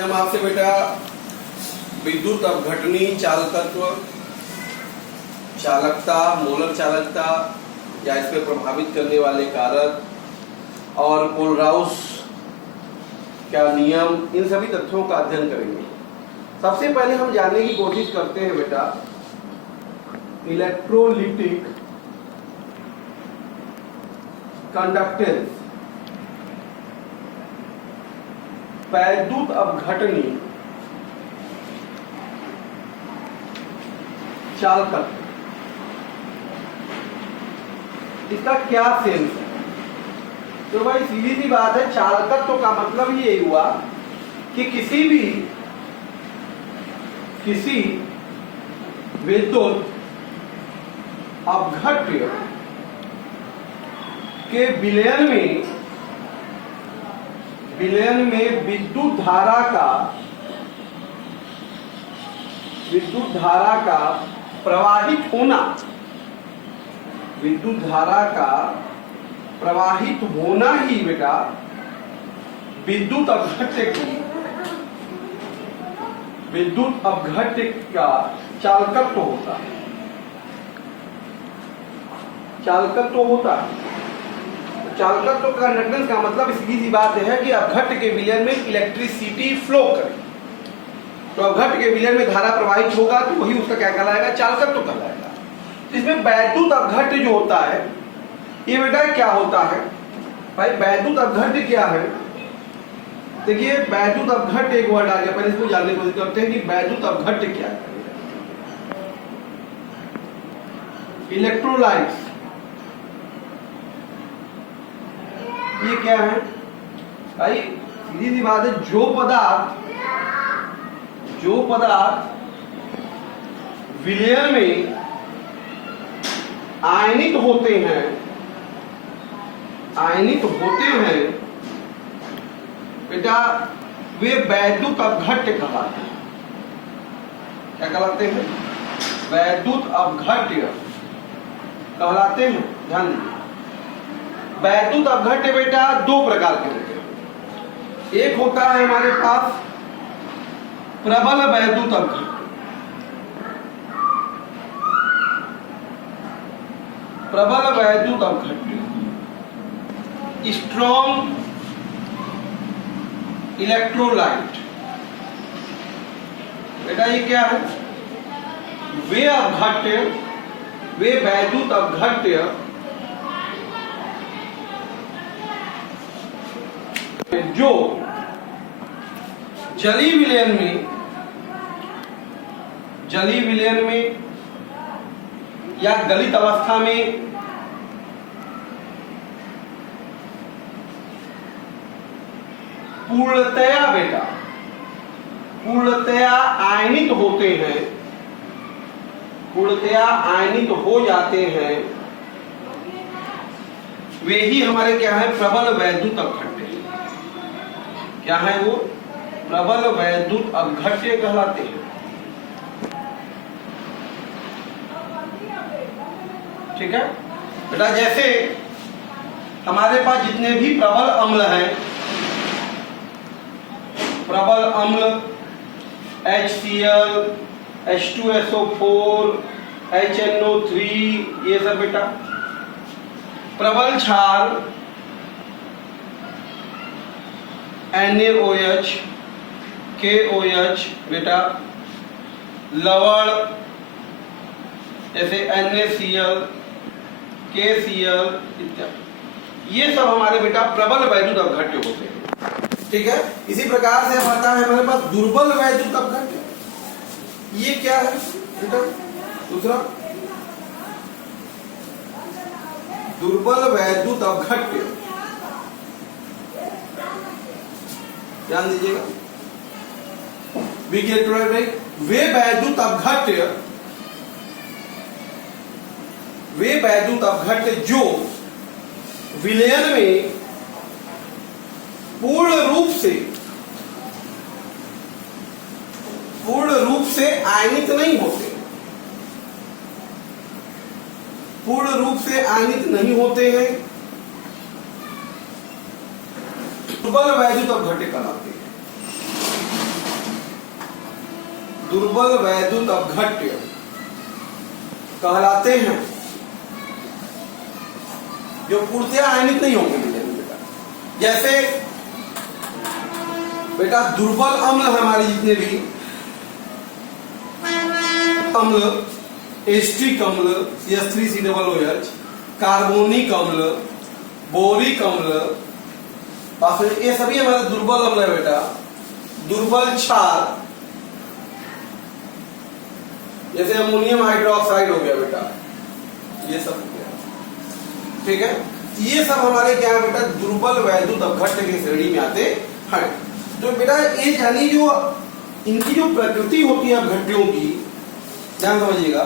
हम आपसे बेटा विद्युत अपघटनी चालकत्व, चालकता, मोलर चालकता या इस पर प्रभावित करने वाले कारक और कोलराउस का नियम, इन सभी तथ्यों का अध्ययन करेंगे। सबसे पहले हम जानने की कोशिश करते हैं बेटा इलेक्ट्रोलिटिक कंडक्टेंस, वैद्युत अपघटनी चालकत्व, इसका क्या सेंस है? तो भाई सीधी सी बात है, चालकत्व का मतलब ये हुआ कि किसी विद्युत अपघट्य के विलयन में विद्युत धारा का प्रवाहित होना, विद्युत धारा का प्रवाहित होना ही बेटा विद्युत अपघट्य का चालकत्व होता है। चालकत्व का कंडक्टेंस का मतलब सीधी सी बात है कि अपघट्य के विलयन में इलेक्ट्रिसिटी फ्लो करे। तो अपघट्य के विलयन में धारा प्रवाहित होगा तो वही उसका क्या कहलाएगा? चालकत्व कहलाएगा। इसमें वैद्युत अपघट्य जो होता है, ये बेटा क्या होता है भाई? वैद्युत अपघट्य क्या है? देखिए, वैद्युत अपघट्य एक वर्ड आ गया, पहले इसको जानने की कोशिश करते हैं कि वैद्युत अपघट्य क्या है। इलेक्ट्रोलाइट्स, ये क्या है भाई? सीधी सी बात है, जो पदार्थ विलयन में आयनित होते हैं बेटा, वे वैद्युत अपघट्य कहलाते हैं। क्या कहलाते हैं? वैद्युत अपघट्य कहलाते हैं। ध्यान दीजिए, वैद्युत अपघट्य बेटा दो प्रकार के होते हैं। एक होता है हमारे पास प्रबल वैद्युत अपघट्य, स्ट्रॉन्ग इलेक्ट्रोलाइट। बेटा ये क्या है? वे वैद्युत अपघट्य जो जलीय विलयन में या गलित अवस्था में पूर्णतया आयनित होते हैं, पूर्णतया आयनित हो जाते हैं, वे ही हमारे क्या है? प्रबल वैद्युत अपघट्य। क्या है वो? प्रबल वैद्युत अपघट्य कहलाते हैं। ठीक है बेटा, जैसे हमारे पास जितने भी प्रबल अम्ल हैं, प्रबल अम्ल HCl, H2SO4, HNO3, ये सब बेटा। प्रबल क्षार NaOH, KOH बेटा। लवण जैसे NaCl, KCl इत्यादि, ये सब हमारे बेटा प्रबल वैद्युत अपघट्य होते हैं। ठीक है, इसी प्रकार से आता है हमारे पास दुर्बल वैद्युत अपघट्य। ये क्या है बेटा? दूसरा दुर्बल वैद्युत अपघट्य, ध्यान दीजिएगा, वीक इलेक्ट्रोलाइट। वे वैद्युत अपघट्य जो विलयन में पूर्ण रूप से आयनित नहीं होते हैं, दुर्बल वैद्युत अपघट्य कहलाते हैं। दुर्बल वैद्युत अपघट्य कहलाते हैं, जो पूर्णतया आयनित नहीं होंगे बेटा। जैसे बेटा दुर्बल अम्ल हमारे जितने भी अम्ल, एस्टिक अम्ल CH3COOH, कार्बोनिक अम्ल, बोरिक अम्ल, ये सभी हमारे दुर्बल अम्ल है बेटा। दुर्बल क्षार जैसे अमोनियम हाइड्रोक्साइड हो गया बेटा, ये सब हो गया, ठीक है। ये सब हमारे क्या है बेटा, दुर्बल वैद्युत अपघट्य की श्रेणी में आते हैं। तो बेटा ये यानी जो इनकी जो प्रकृति होती है अपघट्यों की, ध्यान समझिएगा।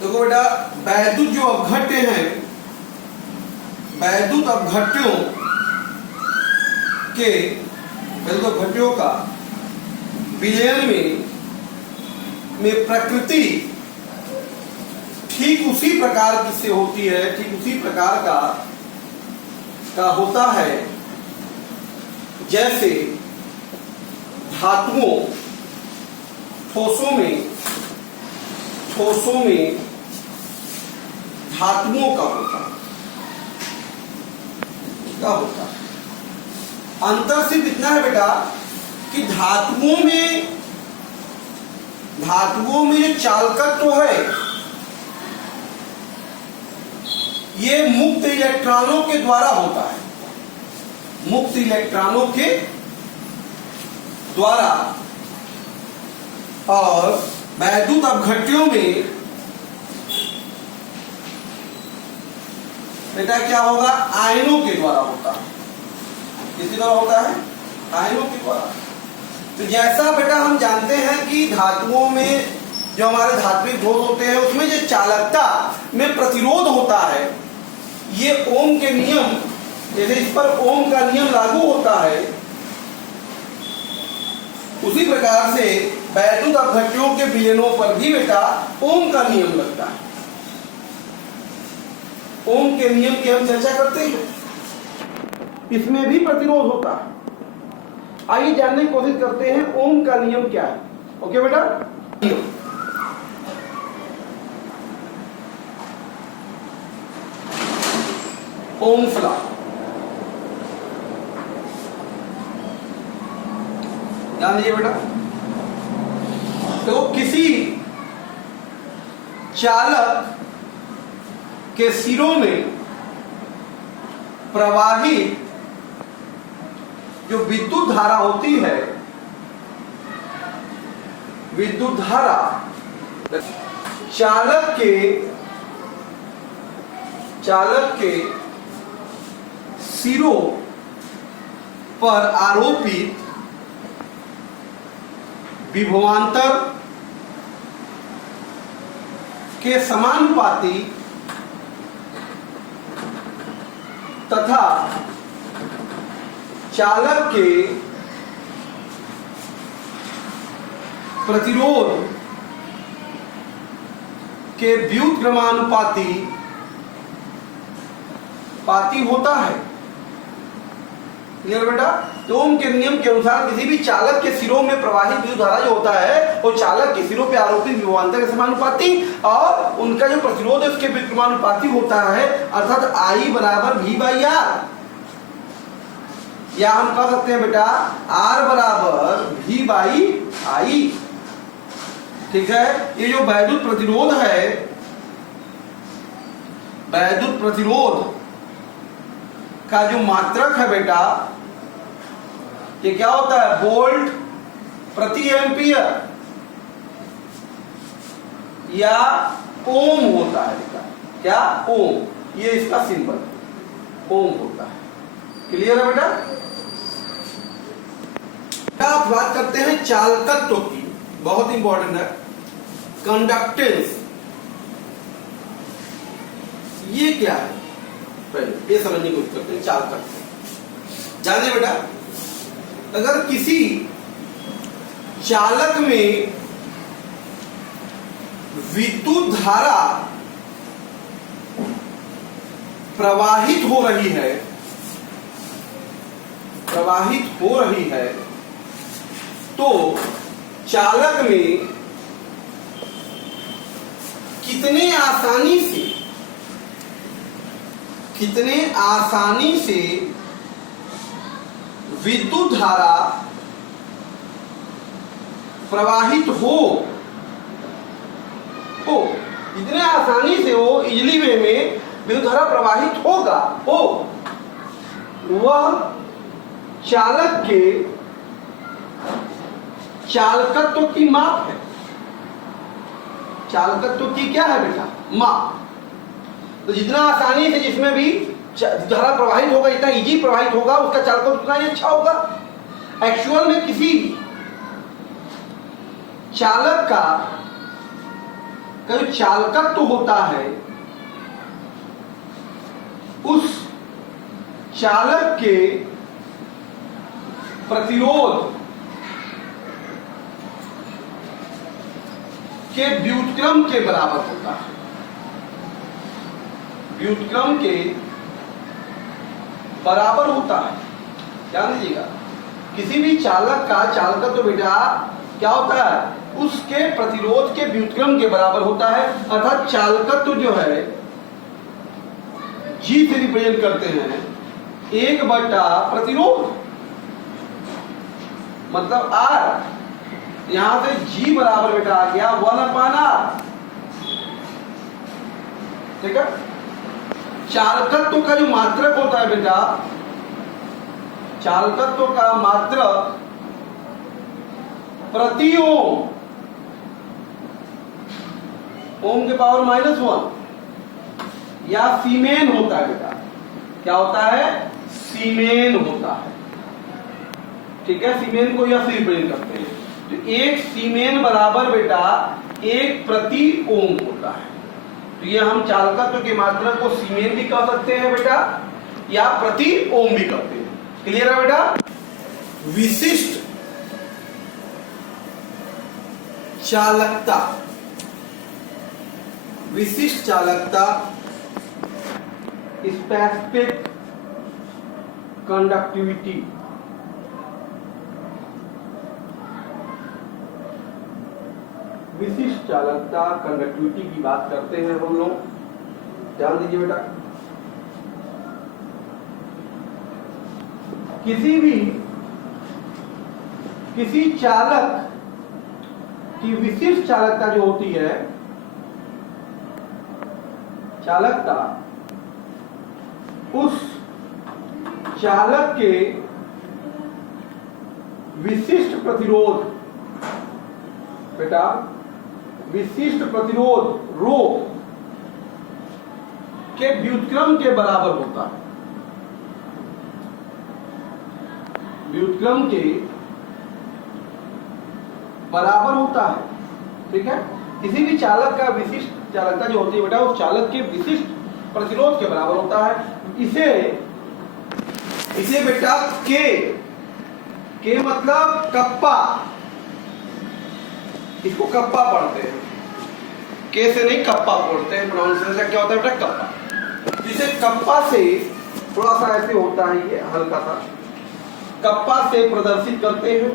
देखो बेटा वैद्युत जो अपघट्य हैं, वैद्युत अपघट्यों के वैद्युत अपघट्यों का विलयन में प्रकृति ठीक उसी प्रकार से होती है, ठीक उसी प्रकार का होता है जैसे धातुओं, ठोसों में धातुओं का होता है। क्या होता है? अंतर सिर्फ इतना है बेटा कि धातुओं में जो चालकत्व है ये मुक्त इलेक्ट्रॉनों के द्वारा होता है, मुक्त इलेक्ट्रॉनों के द्वारा। और वैद्युत अपघट्यों में बेटा क्या होगा, आयनों के द्वारा होता है। किसके द्वारा होता है? आयनों के द्वारा। तो जैसा बेटा हम जानते हैं कि धातुओं में जो हमारे धात्विक ठोस होते हैं उसमें जो चालकता में प्रतिरोध होता है, ये ओम के नियम, जैसे इस पर ओम का नियम लागू होता है, उसी प्रकार से वैद्युत अपघट्यों के विलयनों पर भी बेटा ओम का नियम लगता है। ओम के नियम की हम चर्चा करते हैं, इसमें भी प्रतिरोध होता है। आइए जानने की कोशिश करते हैं ओम का नियम क्या है। ओके बेटा, ओम्स लॉ। ध्यान दीजिए बेटा, तो किसी चालक के सिरों में प्रवाहित जो विद्युत धारा होती है, विद्युत धारा चालक के सिरों पर आरोपित विभवांतर के समानुपाती तथा चालक के प्रतिरोध के व्युत्क्रमानुपाती होता है। क्लियर बेटा? तो ओम के नियम के अनुसार किसी भी चालक के सिरों में प्रवाहित विद्युत धारा जो होता है वो चालक के सिरों पे आरोपित विभवांतर के समानुपाती और उनका जो प्रतिरोध है उसके व्युत्क्रमानुपाती होता है, अर्थात I बराबर V/R, या हम कह सकते हैं बेटा R बराबर V/I। ठीक है, ये जो वैद्युत प्रतिरोध है, वैद्युत प्रतिरोध का जो मात्रक है बेटा, ये क्या होता है, वोल्ट प्रति एम्पियर या ओम होता है बेटा। क्या? ओम, ये इसका सिंबल ओम होता है। क्लियर है बेटा? आप बात करते हैं चालकत्व की, बहुत इंपॉर्टेंट है, कंडक्टेंस। ये क्या है पहले ये समझने की कोशिश करते हैं। चालकत्व जानिए बेटा, अगर किसी चालक में विद्युत धारा प्रवाहित हो रही है तो चालक में कितने आसानी से विद्युत धारा प्रवाहित हो, इतने आसानी से वो इजली वे में विद्युत धारा प्रवाहित हो वह चालक के चालकत्व की माप है। चालकत्व की क्या है बेटा? माप। तो जितना आसानी से जिसमें भी धारा प्रवाहित होगा, इतना इजी प्रवाहित होगा, उसका चालकत्व उतना ही अच्छा होगा। एक्चुअल में किसी चालक का जो चालकत्व होता है, उस चालक के प्रतिरोध के व्युत्क्रम के बराबर होता है। व्युत्क्रम के बराबर होता है। ध्यान दीजिएगा, किसी भी चालक का चालकत्व बेटा क्या होता है? उसके प्रतिरोध के व्युत्क्रम के बराबर होता है। अर्थात चालकत्व जो है जी से रिप्रेजेंट करते हैं 1/, प्रतिरोध मतलब R। यहां से G बराबर बेटा आ गया 1/R। ठीक है। चालकत्व का जो मात्रक होता है बेटा, चालकत्व का मात्रक प्रति ओम, ओम के पावर -1 या सीमेन होता है बेटा। क्या होता है? सीमेन होता है। ठीक है, सीमेन को या से रिप्रेजेंट करते हैं। तो एक सीमेन बराबर बेटा 1 प्रति ओम होता है। तो ये हम चालकत्व के मात्रक को सीमेन भी कह सकते हैं बेटा, या प्रति ओम भी कहते हैं। क्लियर है बेटा? विशिष्ट चालकता, विशिष्ट चालकता, स्पेसिफिक कंडक्टिविटी। विशिष्ट चालकता कंडक्टिविटी की बात करते हैं हम लोग। ध्यान दीजिए बेटा, किसी चालक की विशिष्ट चालकता जो होती है, चालकता उस चालक के विशिष्ट प्रतिरोध बेटा, विशिष्ट प्रतिरोध रो के व्युत्क्रम के बराबर होता है। व्युत्क्रम के बराबर होता है। ठीक है। किसी भी चालक का विशिष्ट चालकता जो होती है बेटा, उस चालक के विशिष्ट प्रतिरोध के बराबर होता है। इसे बेटा के मतलब कप्पा, इसको कप्पा पढ़ते हैं। के से नहीं कप्पा पढ़ते हैं। प्रोनाउंसिएशन क्या होता है बेटा? कप्पा। जिसे कप्पा से थोड़ा सा ऐसे होता है, ये हल्का सा कप्पा से प्रदर्शित करते हैं।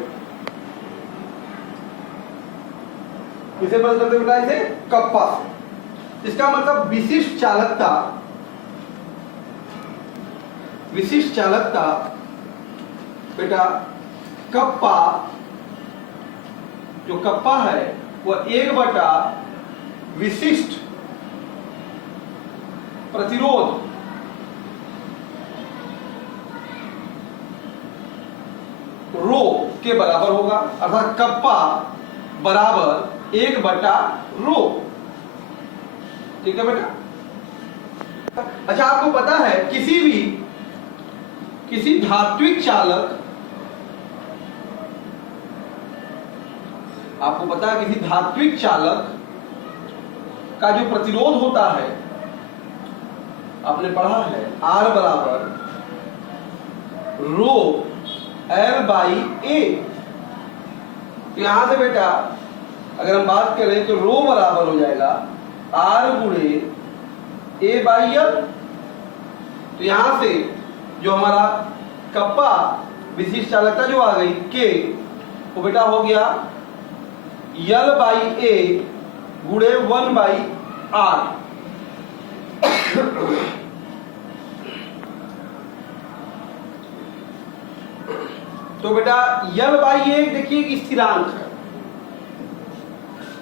किसे प्रदर्शित करते हैं बेटा? इसे कप्पा से। इसका मतलब विशिष्ट चालकता, विशिष्ट चालकता बेटा कप्पा, जो कप्पा है वह 1/, विशिष्ट प्रतिरोध रो के बराबर होगा। अर्थात कप्पा बराबर 1/, रो। ठीक है बेटा। अच्छा, आपको पता है किसी धात्विक चालक, आपको पता है किसी धात्विक चालक का जो प्रतिरोध होता है, आपने पढ़ा है R बराबर रो L/A। तो यहां से बेटा अगर हम बात करें तो रो बराबर हो जाएगा R गुणे A/L। तो यहां से जो हमारा कप्पा विशिष्ट चालकता जो आ गई K, वो बेटा हो गया L बाई ए गुणे 1 बाई आर। तो बेटा L बाई ए देखिए एक स्थिरांक है,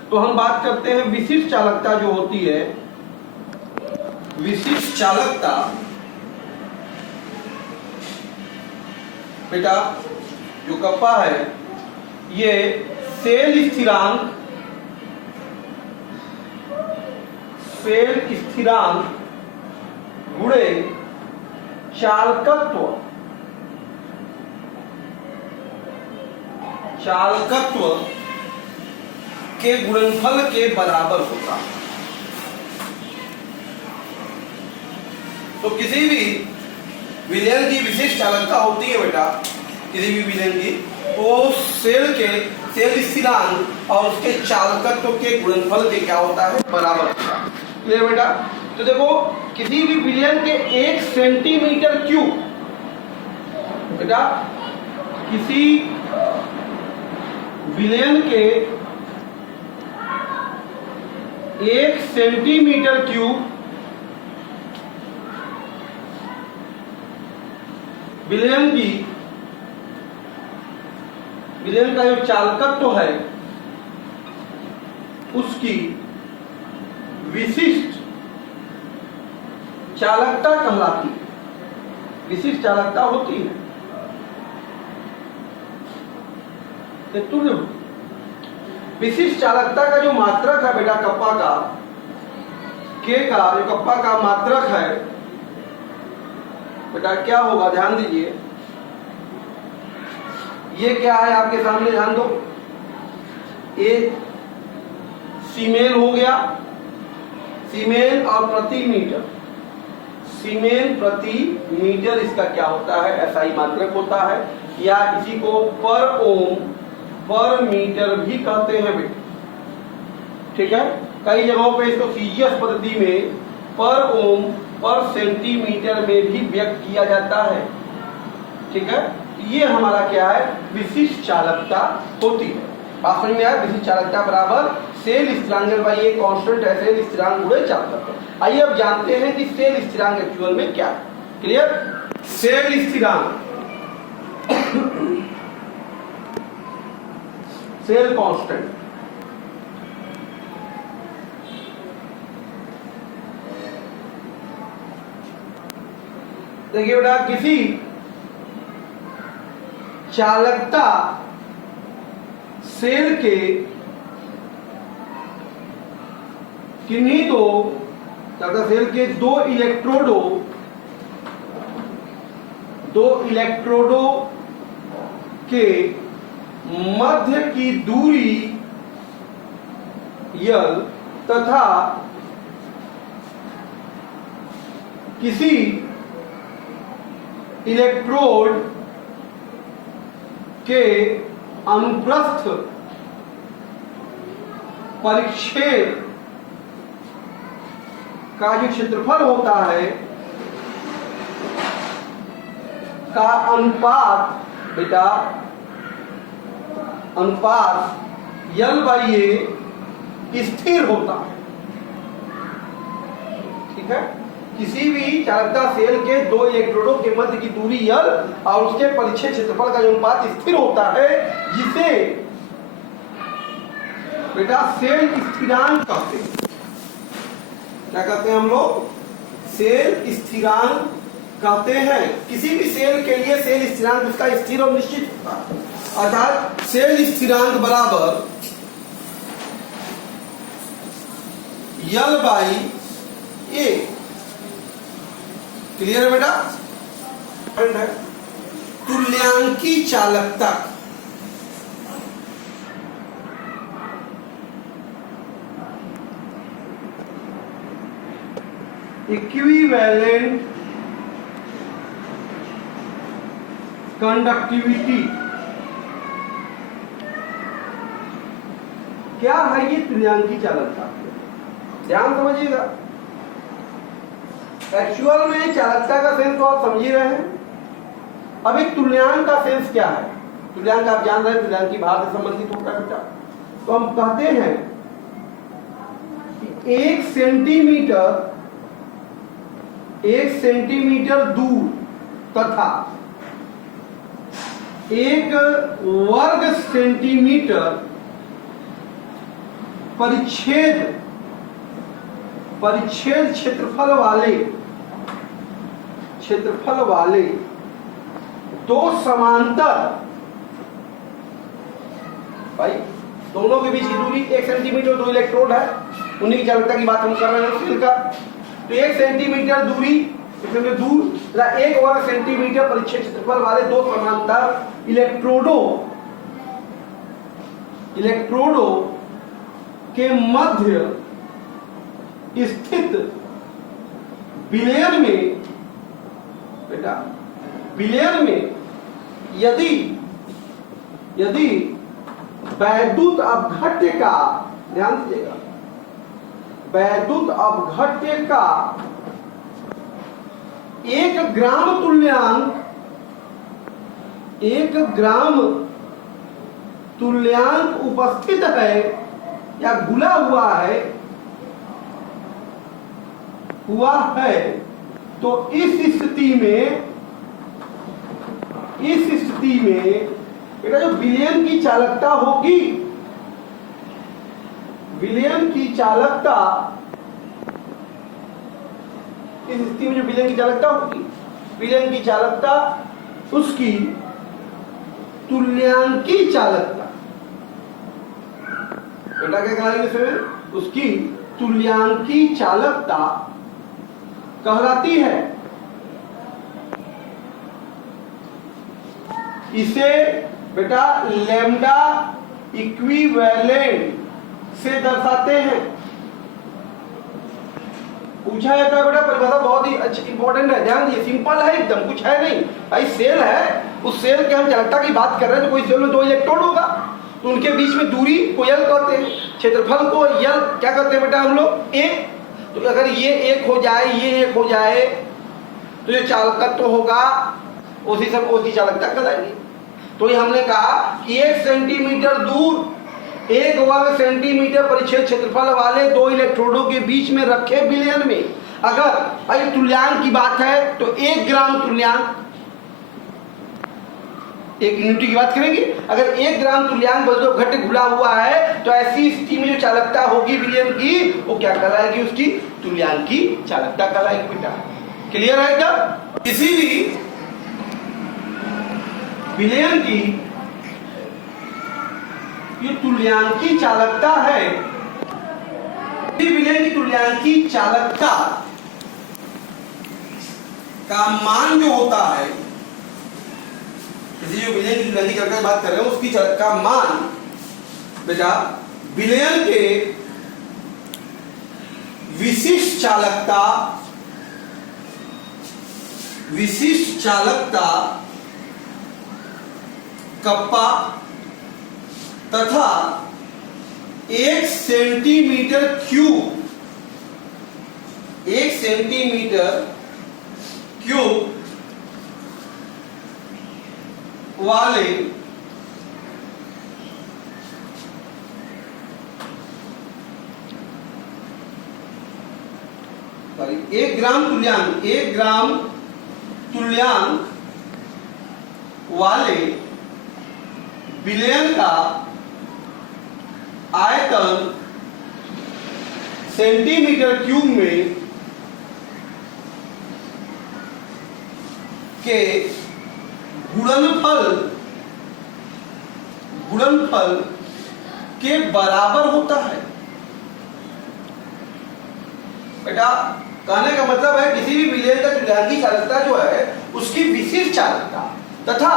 तो हम बात करते हैं विशिष्ट चालकता जो होती है, विशिष्ट चालकता बेटा जो कप्पा है ये सेल स्थिरांक गुणे चालकत्व के गुणनफल के बराबर होता है। तो किसी भी विलयन की विशिष्ट चालकता होती है बेटा, किसी भी विलयन की, तो सेल स्थिरांक और उसके चालकत्व के गुणनफल के क्या होता है, बराबर होता है। क्लियर बेटा? तो देखो किसी भी विलयन के 1 सेंटीमीटर क्यूब बेटा, किसी विलयन के 1 सेंटीमीटर क्यूब विलयन का जो चालकत्व है उसकी विशिष्ट चालकता कहलाती है। विशिष्ट चालकता होती है तुल्य। विशिष्ट चालकता का जो मात्रक है बेटा कप्पा का, के का जो कप्पा का मात्रक है बेटा क्या होगा, ध्यान दीजिए। ये क्या है आपके सामने, ध्यान दो। एक सीमेन हो गया, सीमेन और प्रति मीटर, सीमेन प्रति मीटर इसका क्या होता है, एसआई मात्रक होता है, या इसी को पर ओम पर मीटर भी कहते हैं बेटा। ठीक है, कई जगहों पे इसको सीजीएस पद्धति में पर ओम पर सेंटीमीटर में भी व्यक्त किया जाता है। ठीक है, ये हमारा क्या है, विशिष्ट चालकता होती है। बात समझ में आया? विशिष्ट चालकता बराबर सेल स्थिरांक बाई ये कांस्टेंट है, सेल स्थिरांक गुणे चालकत्व। आइए अब जानते हैं कि सेल स्थिरांक एक्चुअल में क्या है। क्लियर? सेल स्थिरांक सेल कांस्टेंट देखिए बेटा, किसी चालकता सेल के किन्हीं तो चालकता सेल के दो इलेक्ट्रोडों के मध्य की दूरी L तथा किसी इलेक्ट्रोड के अनुप्रस्थ परिच्छेद का जो क्षेत्रफल होता है का अनुपात बेटा, अनुपात L बाई ए स्थिर होता है। ठीक है, किसी भी चालकता सेल के दो इलेक्ट्रोडों के मध्य की दूरी L और उसके परिच्छेद क्षेत्रफल का जो अनुपात स्थिर होता है, जिसे बेटा सेल स्थिरांक कहते हैं। क्या कहते हैं हम लोग? सेल स्थिरांक कहते हैं। किसी भी सेल के लिए सेल स्थिरांक उसका स्थिर और निश्चित होता है, अर्थात सेल स्थिरांक बराबर L बाई ए। क्लियर है बेटा? तुल्यांकी चालकता इक्विवेलेंट कंडक्टिविटी क्या है? ये तुल्यांकी चालकता, ध्यान समझिएगा। एक्चुअल में चालकता का सेंस तो आप समझ ही रहे हैं। अब एक तुल्यांक का सेंस क्या है? तुल्यांक आप जान रहे हैं, तुल्यांक की भार से संबंधित होता है बेटा। तो हम कहते हैं कि 1 सेंटीमीटर दूर तथा 1 वर्ग सेंटीमीटर परिच्छेद क्षेत्रफल वाले दो समांतर, भाई दोनों के बीच की दूरी 1 सेंटीमीटर, 2 इलेक्ट्रोड है, उन्हीं की चालकता की बात हम कर रहे हैं स्टील का। तो 1 सेंटीमीटर दूरी इसमें दूर तथा 1 वर्ग सेंटीमीटर परिच्छेद क्षेत्रफल वाले दो समांतर इलेक्ट्रोडों के मध्य स्थित विलयन में बेटा, विलयन में यदि वैद्युत अपघट्य का, ध्यान दीजिएगा, वैद्युत अपघट्य का 1 ग्राम तुल्यांक उपस्थित है या घुला हुआ है, तो इस स्थिति में बेटा जो विलयन की चालकता होगी, विलयन की चालकता, इस स्थिति में जो विलयन की चालकता होगी, विलयन की चालकता उसकी तुल्यांकी चालकता, बेटा क्या कहलाएगी इसमें, उसकी तुल्यांकी चालकता कहलाती है। इसे बेटा लैम्डा इक्विवेलेंट से दर्शाते हैं। पूछा जाता है बेटा, परिभाषा बहुत ही अच्छी इंपॉर्टेंट है, ध्यान दिए, सिंपल है एकदम, कुछ है नहीं भाई। सेल है, उस सेल के हम चालकता की बात कर रहे हैं, तो कोई सेल में 2 इलेक्ट्रोड होगा, तो उनके बीच में दूरी को यल कहते हैं, क्षेत्रफल को यल क्या कहते हैं बेटा हम लोग, ए। तो अगर ये एक हो जाए, ये एक हो जाए, तो ये चालकत्व होगा, उसी सब उसकी चालकता कहलाएगी। तो ये हमने कहा कि 1 सेंटीमीटर दूर 1 वर्ग सेंटीमीटर परिच्छेद क्षेत्रफल वाले 2 इलेक्ट्रोडों के बीच में रखे विलयन में, अगर भाई तुल्यांक की बात है तो 1 ग्राम तुल्यांक, एक यूनिट की बात करेंगे, अगर 1 ग्राम तुल्यांक घट घुला हुआ है, तो ऐसी स्थिति में जो चालकता होगी विलयन की, वो क्या कहलाएगी, उसकी तुल्यांकी चालकता कहलाएगी बेटा। क्लियर है क्या? किसी भी विलयन की ये तुल्यांकी चालकता है, विलयन की तुल्यांकी चालकता का मान जो होता है, जो विलयन की तुल्यांकी चालकता की बात कर रहे हैं, उसकी का मान बेटा विलयन के विशिष्ट चालकता कप्पा तथा 1 सेंटीमीटर क्यूब वाले एक ग्राम तुल्यांक वाले विलयन का आयतन सेंटीमीटर क्यूब में के गुणनफल के बराबर होता है। बेटा कहने का मतलब है किसी भी विलयन का तुल्यांकी चालकता जो है उसकी विशिष्ट चालकता तथा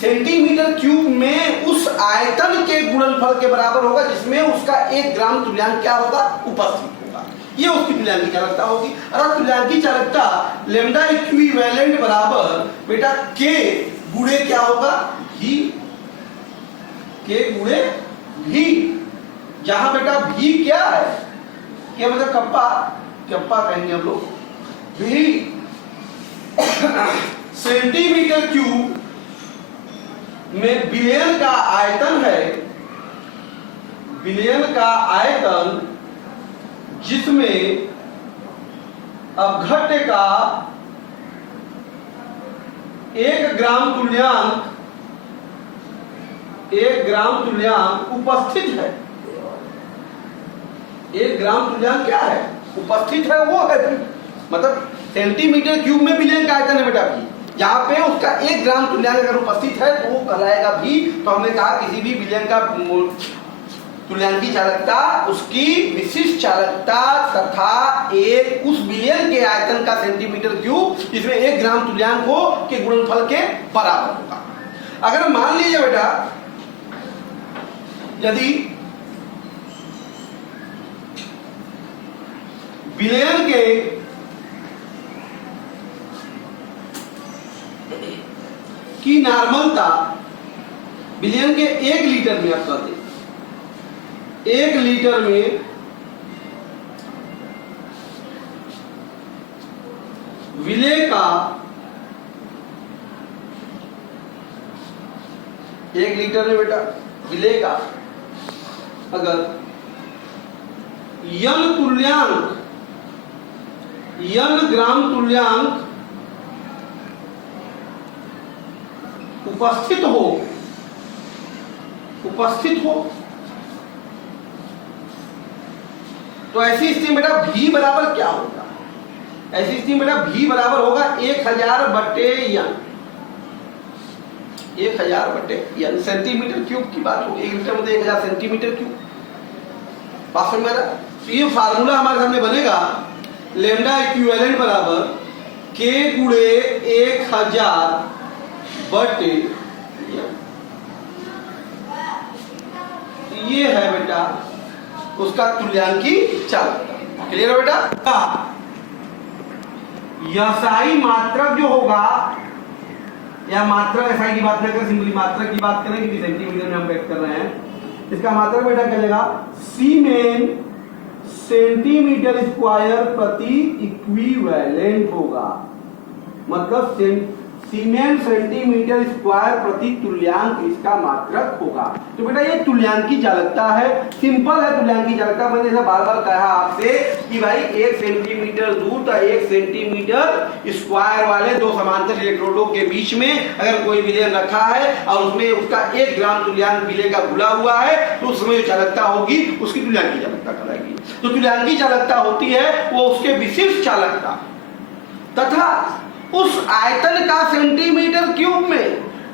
सेंटीमीटर क्यूब में उस आयतन के गुणनफल के बराबर होगा जिसमें उसका 1 ग्राम तुल्यांक क्या होगा, उपस्थित होगा। ये उसकी तुल्यांकी चालकता होगी। और तुल्यांकी चालकता लैम्डा इक्विवेलेंट बराबर बेटा के गुणे क्या होगा, भी, के गुणे भी, जहां बेटा भी क्या है, क्या मतलब कप्पा कहेंगे हम लोग, भी सेंटीमीटर क्यूब में विलयन का आयतन है, विलयन का आयतन जिसमें अपघट्य का 1 ग्राम तुल्यांक उपस्थित है। 1 ग्राम तुल्यांक क्या है? उपस्थित है, वो है मतलब सेंटीमीटर क्यूब में विलयन का आयतन है बेटा भी, जहां पे उसका 1 ग्राम तुल्यांक अगर उपस्थित है तो वो कहलाएगा भी। तो हमने कहा किसी भी विलयन का तुल्यांक की चालकता, उसकी विशिष्ट चालकता तथा एक उस विलयन के आयतन का सेंटीमीटर क्यूब जिसमें 1 ग्राम तुल्यांक हो के गुणनफल के बराबर होगा। अगर मान लीजिए बेटा यदि विलयन के की नॉर्मलता, विलयन के 1 लीटर में, आप कहते 1 लीटर में विलय का 1 लीटर में बेटा विलय का अगर n ग्राम तुल्यांक उपस्थित हो तो ऐसी स्थिति में बेटा V बराबर क्या होगा? ऐसी स्थिति में बेटा V बराबर होगा 1000 बटे n, 1000 बटे n सेंटीमीटर क्यूब की बात होगी। 1 लीटर में 1000 सेंटीमीटर क्यूब। बात समझ में आ रहा? तो ये फार्मूला हमारे सामने बनेगा लैम्डा इक्विवेलेंट बराबर K गुणे 1000 बटे n। ये है बेटा उसका तुल्यांकी चालकता। क्लियर है बेटा? यसाई मात्रक जो होगा, या मात्रक एसआई की बात न करें, सिंपली मात्रक की बात करें क्योंकि सेंटीमीटर में हम व्यक्त कर रहे हैं। इसका मात्रक बेटा चलेगा सीमेन सेंटीमीटर स्क्वायर प्रति इक्विवेलेंट होगा, मतलब सीमेन सेंटीमीटर स्क्वायर प्रति तुल्यांक इसका मात्रक होगा। तो बेटा ये तुल्यांकी चालकता है, सिंपल है तुल्यांकी चालकता। मैंने जैसा बार बार कहा आपसे कि भाई 1 सेंटीमीटर दूर तो 1 सेंटीमीटर स्क्वायर वाले 2 समांतर इलेक्ट्रोडों के बीच में अगर कोई विलयन रखा है और उसमें उसका 1 ग्राम तुल्यांक विलय का घुला हुआ है तो उसमें जो चालकता होगी उसकी तुल्यांकी चालकता कहलाएगी। तो तुल्यांकी चालकता होती है वो उसके विशिष्ट चालकता तथा उस आयतन का सेंटीमीटर क्यूब में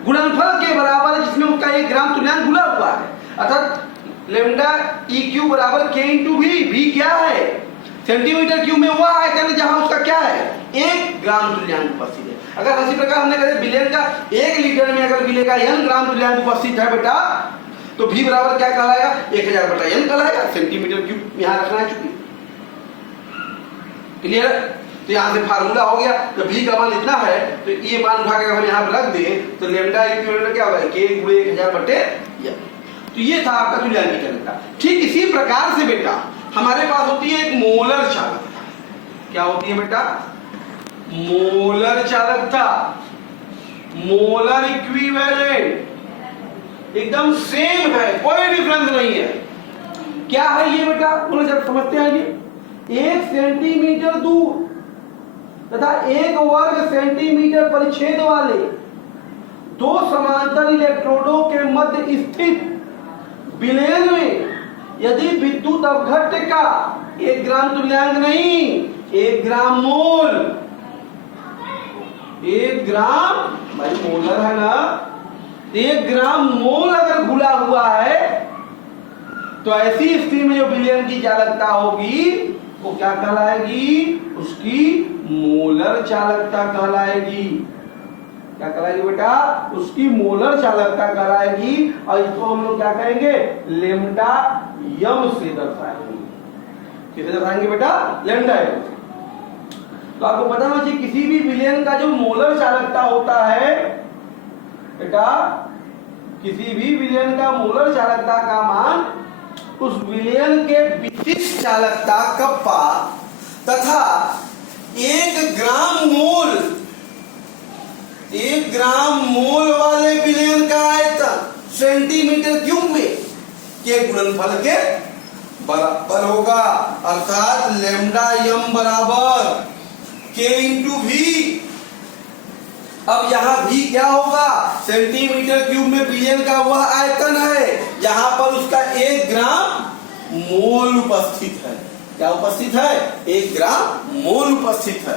गुणनफल के बराबर है जिसमें उसका 1 ग्राम तुल्यांक घुला हुआ है। अर्थात लैम्डा ई क्यूब बराबर K इंटू V क्या है? सेंटीमीटर क्यूब में वह आयतन है जहां उसका क्या है? 1 ग्राम तुल्यांक उपस्थित है। अगर इसी प्रकार हमने कहा विलयन का 1 लीटर में अगर विलय का n ग्राम तुल्यांक उपस्थित है बेटा तो V बराबर क्या कहलाएगा? 1000 बटा n कहलाएगा। सेंटीमीटर क्यूब यहां रखना है चुकी। क्लियर? तो यहां से फार्मूला हो गया। तो V का मान इतना है तो ये मान उठा के हम यहां रख दें तो लैम्डा इक्विवेलेंट क्या होगा? K गुणे 1000 बटे n। तो ये था आपका तुल्यांकी चालकता। ठीक इसी प्रकार से बेटा हमारे पास होती है एक मोलर चालकता। क्या होती है बेटा? मोलर चालकता, मोलर इक्विवेलेंट एकदम सेम है, कोई डिफरेंस नहीं है। क्या है ये बेटा? बोलो जब समझते हैं ये 1 सेंटीमीटर दूर तथा 1 वर्ग सेंटीमीटर परिच्छेद वाले 2 समांतर इलेक्ट्रोडों के मध्य स्थित विलयन में यदि विद्युत अपघट्य का 1 ग्राम तुल्यांक नहीं 1 ग्राम मोल, 1 ग्राम भाई मोलर है ना, 1 ग्राम मोल अगर घुला हुआ है तो ऐसी स्थिति में जो विलयन की चालकता होगी वो क्या कहलाएगी? उसकी मोलर चालकता कहलाएगी। क्या कहलाएगी बेटा? उसकी मोलर चालकता कहलाएगी। और इसको हम लोग क्या कहेंगे? लैम्डा यम से दर्शाएंगे। किसे दर्शाएंगे बेटा? लैम्डा यम से। तो आपको पता होना चाहिए किसी भी विलयन का जो मोलर चालकता होता है बेटा, किसी भी विलयन का मोलर चालकता का मान उस विलयन के विशिष्ट चालकता कप्पा तथा 1 ग्राम मोल 1 ग्राम मोल वाले विलयन का आयतन सेंटीमीटर क्यूब में के गुणनफल के बराबर होगा, अर्थात लैम्डा यम बराबर के इंटू वी। अब यहाँ भी क्या होगा, सेंटीमीटर क्यूब में विलयन का वह आयतन है, यहाँ पर उसका 1 ग्राम मोल उपस्थित है। क्या उपस्थित है? 1 ग्राम मोल उपस्थित है।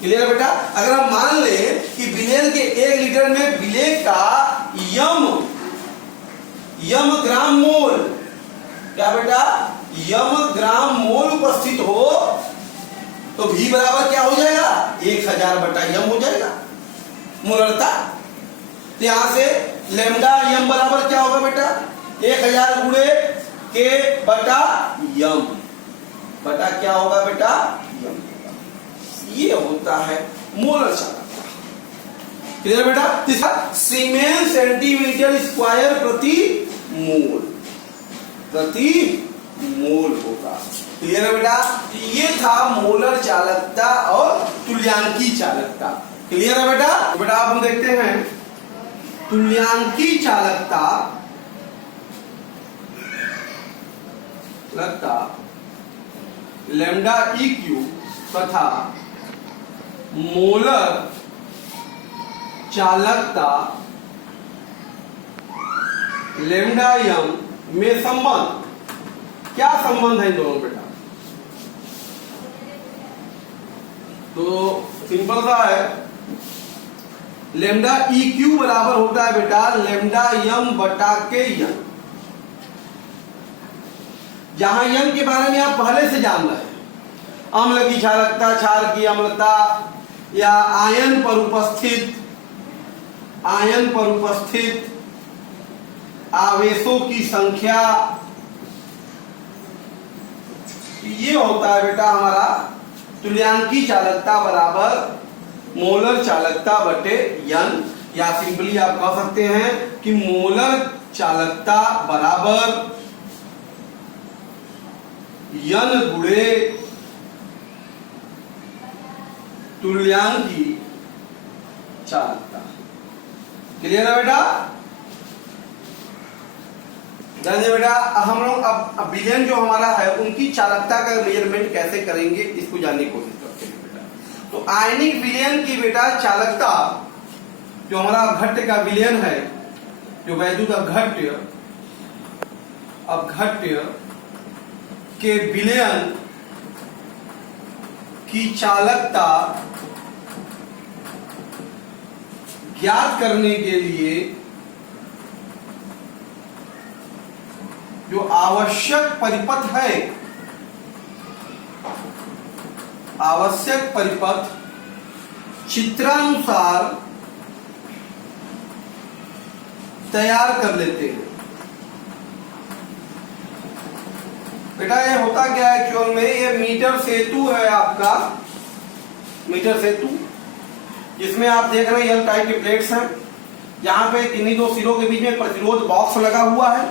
क्लियर बेटा? अगर हम मान ले कि विलयन के 1 लीटर में विलेय का यम ग्राम मोल, क्या बेटा, यम ग्राम मोल उपस्थित हो, तो भी बराबर क्या हो जाएगा, 1000 बटा यम हो जाएगा मोलरता। तो यहां से लैम्डा यम बराबर क्या होगा बेटा, 1000 गुणे के बटा यम, बटा क्या होगा बेटा, यम। ये होता है मोलर चालकता। क्लियर बेटा? तीसरा, सीमेन सेंटीमीटर स्क्वायर प्रति मोल होगा। क्लियर है बेटा? ये था मोलर चालकता और तुल्यांकी चालकता। क्लियर है बेटा? तो बेटा आप हम देखते हैं तुल्यांकी चालकता लैम्डा ई क्यूब तथा मोलर चालकता लैम्डा यम में संबंध, क्या संबंध है इन दोनों बेटा? तो सिंपल सा है, लैम्डा ई क्यू बराबर होता है बेटा लैम्डा यम बटा के यम। जहां यम के बारे में आप पहले से जान रहे हैं, अम्ल की चालकता, क्षार की अम्लता या आयन पर उपस्थित आवेशों की संख्या, ये होता है बेटा हमारा तुल्यांकी चालकता बराबर मोलर चालकता बटे यन, या सिंपली आप कह सकते हैं कि मोलर चालकता बराबर यन गुणे तुल्यांकी चालकता। क्लियर है बेटा? जानिए बेटा, हम लोग अब विलयन जो हमारा है उनकी चालकता का मेजरमेंट कैसे करेंगे इसको जानने की कोशिश करते हैं बेटा। तो आयनिक विलयन की बेटा चालकता, जो हमारा घट्ट का विलयन है, जो वैद्युत अपघट्य के विलयन की चालकता ज्ञात करने के लिए जो आवश्यक परिपथ चित्रानुसार तैयार कर लेते हैं। बेटा ये होता क्या है एक्चुअल में, ये मीटर सेतु है आपका, मीटर सेतु, जिसमें आप देख रहे हैं एल टाइप की प्लेट्स हैं। यहाँ पे इन्हीं दो सिरों के बीच में प्रतिरोध बॉक्स लगा हुआ है,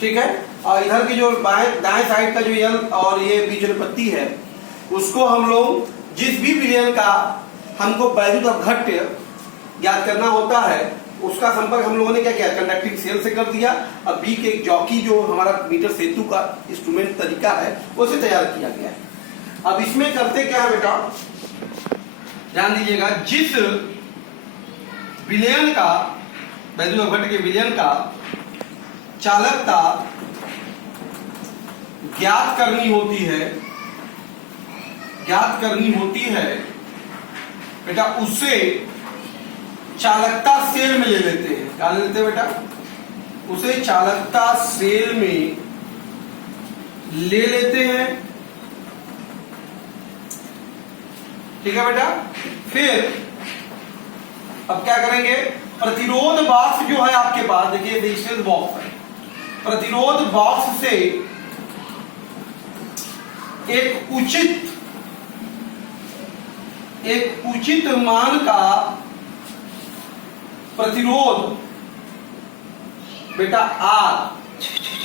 ठीक है। और इधर की जो दाएं साइड का जो एल और ये बीच में पत्ती है, उसको हम लोग जिस भी विलयन का हमको वैद्युत अपघट्य ज्ञात करना होता है, उसका संपर्क हम लोगों ने क्या किया, कंडक्टिंग सेल से कर दिया। अब बी के जॉकी जो हमारा मीटर सेतु का इंस्ट्रूमेंट तरीका है उसे तैयार किया गया है। अब इसमें करते क्या है बेटा, ध्यान दीजिएगा, जिस विलयन का वैद्युत अपघट्य के विलयन का चालकता ज्ञात करनी होती है बेटा, उसे चालकता सेल में ले लेते हैं। क्या ले लेते हैं बेटा, उसे चालकता सेल में ले लेते हैं, ठीक है बेटा। फिर अब क्या करेंगे, प्रतिरोध बॉक्स जो है आपके पास, देखिए रेजिस्टेंस बॉक्स है, प्रतिरोध बॉक्स से एक उचित मान का प्रतिरोध बेटा आर,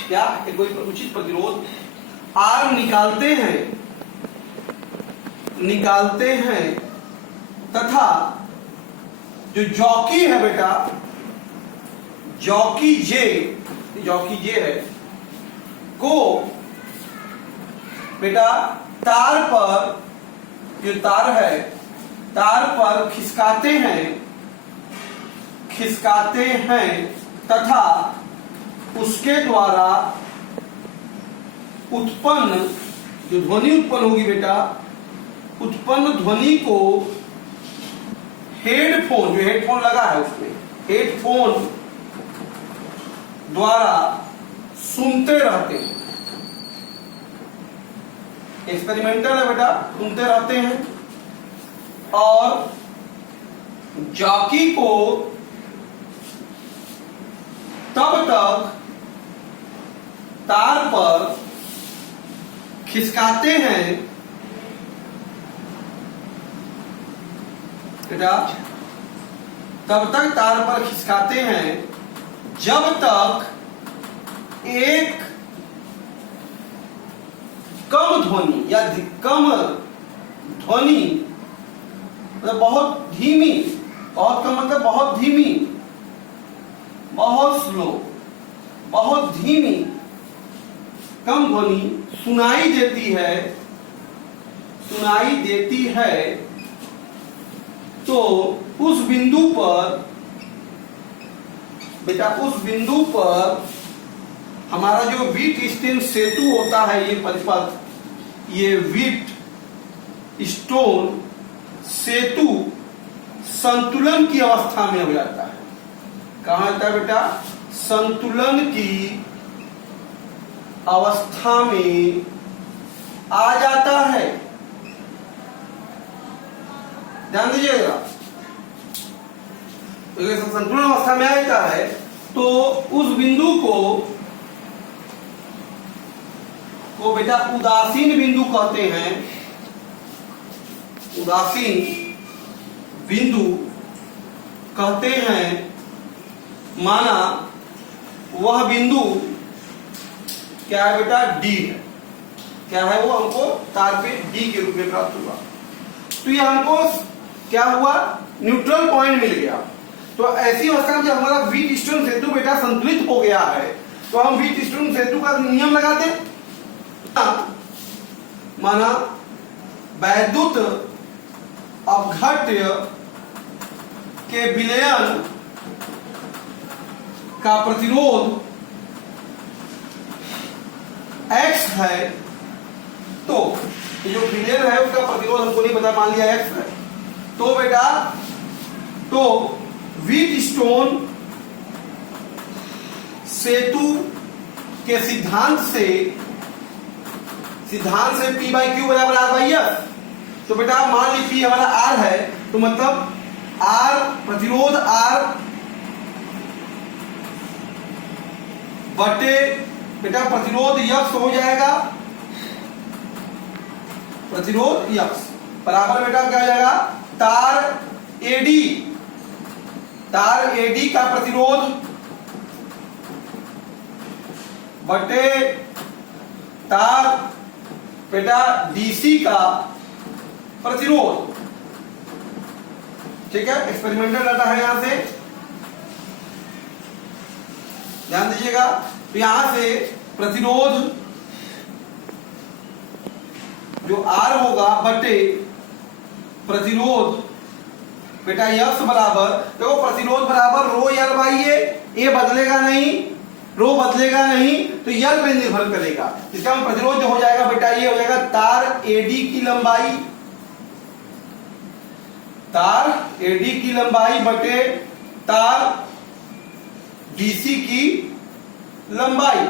क्या एक कोई उचित प्रतिरोध आर निकालते हैं तथा जो जॉकी है बेटा, जॉकी जे है को बेटा तार पर, जो तार है तार पर खिसकाते हैं तथा उसके द्वारा उत्पन्न जो ध्वनि उत्पन्न होगी बेटा, उत्पन्न ध्वनि को हेडफोन, जो हेडफोन लगा है उसमें, हेडफोन द्वारा सुनते रहते हैं। एक्सपेरिमेंटल है बेटा, सुनते रहते हैं। और जॉकी को तब तक तार पर खिसकाते हैं बेटा, तब तक तार पर खिसकाते हैं जब तक एक कम ध्वनि या कम ध्वनि, मतलब बहुत धीमी, बहुत कम मतलब बहुत धीमी, बहुत स्लो, बहुत धीमी कम ध्वनि सुनाई देती है तो उस बिंदु पर बेटा, उस बिंदु पर हमारा जो व्हीटस्टोन सेतु होता है, ये परिपथ, ये व्हीटस्टोन सेतु संतुलन की अवस्था में हो जाता है। कहां होता है बेटा? संतुलन की अवस्था में आ जाता है। ध्यान दीजिएगा, संतुलन अवस्था में आ जाता है तो उस बिंदु को बेटा उदासीन बिंदु कहते हैं। उदासीन बिंदु कहते हैं। माना वह बिंदु क्या है बेटा? डी है। क्या है वो? हमको तार पे डी के रूप में प्राप्त हुआ। तो ये हमको क्या हुआ? न्यूट्रल पॉइंट मिल गया। तो ऐसी अवस्था में जब हमारा व्हीटस्टोन सेतु बेटा संतुलित हो गया है तो हम व्हीटस्टोन सेतु का नियम लगाते हैं। माना वैद्युत अपघट्य के विलयन का प्रतिरोध X है, तो जो विलयन है उसका प्रतिरोध हमको नहीं पता, मान लिया X है, तो बेटा तो व्हीटस्टोन सेतु के सिद्धांत से P बाई क्यू बराबर R बाई S। तो बेटा मान ली P हमारा R है, तो मतलब R प्रतिरोध R बटे बेटा प्रतिरोध यक्स हो जाएगा। प्रतिरोध यक्स बराबर बेटा क्या हो जाएगा? तार AD का प्रतिरोध बटे तार बेटा DC का प्रतिरोध। ठीक है, एक्सपेरिमेंटल डाटा है यहां से, ध्यान दीजिएगा। तो यहां से प्रतिरोध जो R होगा बटे प्रतिरोध बेटा यक्स बराबर, देखो प्रतिरोध बराबर रो L बाई ए बदलेगा नहीं, रो बदलेगा नहीं, तो यल पे निर्भर करेगा। इसका प्रतिरोध जो हो जाएगा बेटा ये हो जाएगा तार AD की लंबाई, तार AD की लंबाई बटे तार DC की लंबाई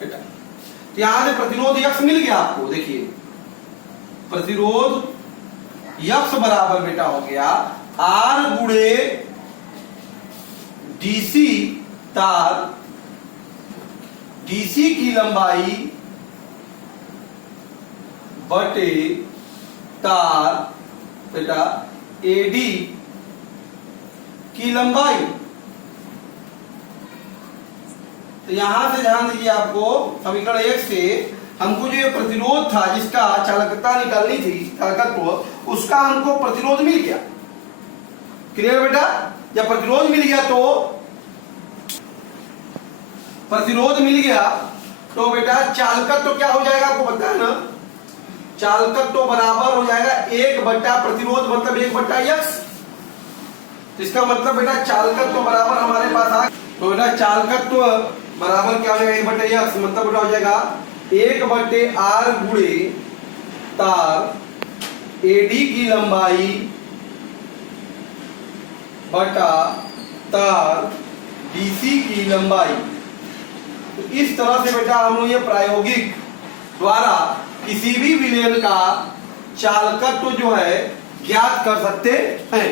बेटा। तो यहां से प्रतिरोध यक्स मिल गया आपको। देखिए प्रतिरोध यक्स बराबर बेटा हो गया R गुणे DC, तार DC की लंबाई बटे तार बेटा AD की लंबाई। तो यहां से ध्यान दीजिए, आपको समीकरण 1 से हमको जो ये प्रतिरोध था जिसका चालकता निकालनी थी, चालकत्व, उसका हमको प्रतिरोध मिल गया। क्लियर बेटा? जब प्रतिरोध मिल गया तो प्रतिरोध मिल गया तो बेटा चालकत्व तो क्या हो जाएगा, आपको पता है ना? चालकत्व तो बराबर हो जाएगा 1 बट्टा प्रतिरोध मतलब 1 बट्टा यक्स। इसका मतलब बेटा चालकत्व तो बराबर हमारे पास आ, तो बेटा चालकत्व तो बराबर क्या हो जाएगा 1 बट्टा यक्स, मतलब बेटा हो जाएगा 1 बट्टे आर गुणे तार एडी की लंबाई बटा तार डीसी की लंबाई। तो इस तरह से बेटा हम लोग ये प्रायोगिक द्वारा किसी भी विलयन का चालकत्व जो है ज्ञात कर सकते हैं।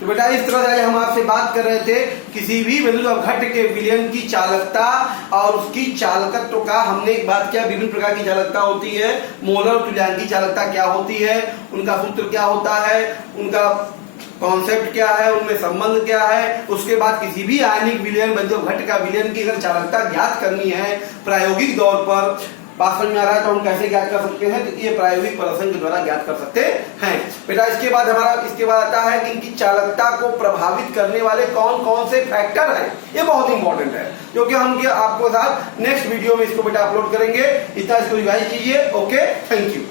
तो बेटा इस तरह से हम आपसे बात कर रहे थे किसी भी बिंदु घट के विलयन की चालकता और उसकी चालकत्व का हमने एक बात किया, विभिन्न प्रकार की चालकता होती है, मोलर तुल्यांकी चालकता क्या होती है, उनका सूत्र क्या होता है, उनका कॉन्सेप्ट क्या है, उनमें संबंध क्या है। उसके बाद किसी भी आयनिक विलयन बिंदु घट का विलयन की अगर चालकता ज्ञात करनी है प्रायोगिक तौर पर, बात समझ में आ रहा है तो हम कैसे ज्ञात कर सकते हैं, तो ये प्रायोगिक प्रदर्शन के द्वारा ज्ञात कर सकते हैं बेटा। इसके बाद आता है कि इनकी चालकता को प्रभावित करने वाले कौन कौन से फैक्टर हैं, ये बहुत इंपॉर्टेंट है, जो कि हम आपको साथ नेक्स्ट वीडियो में इसको बेटा अपलोड करेंगे। इतना इसको रिवाइज कीजिए। Okay, thank you.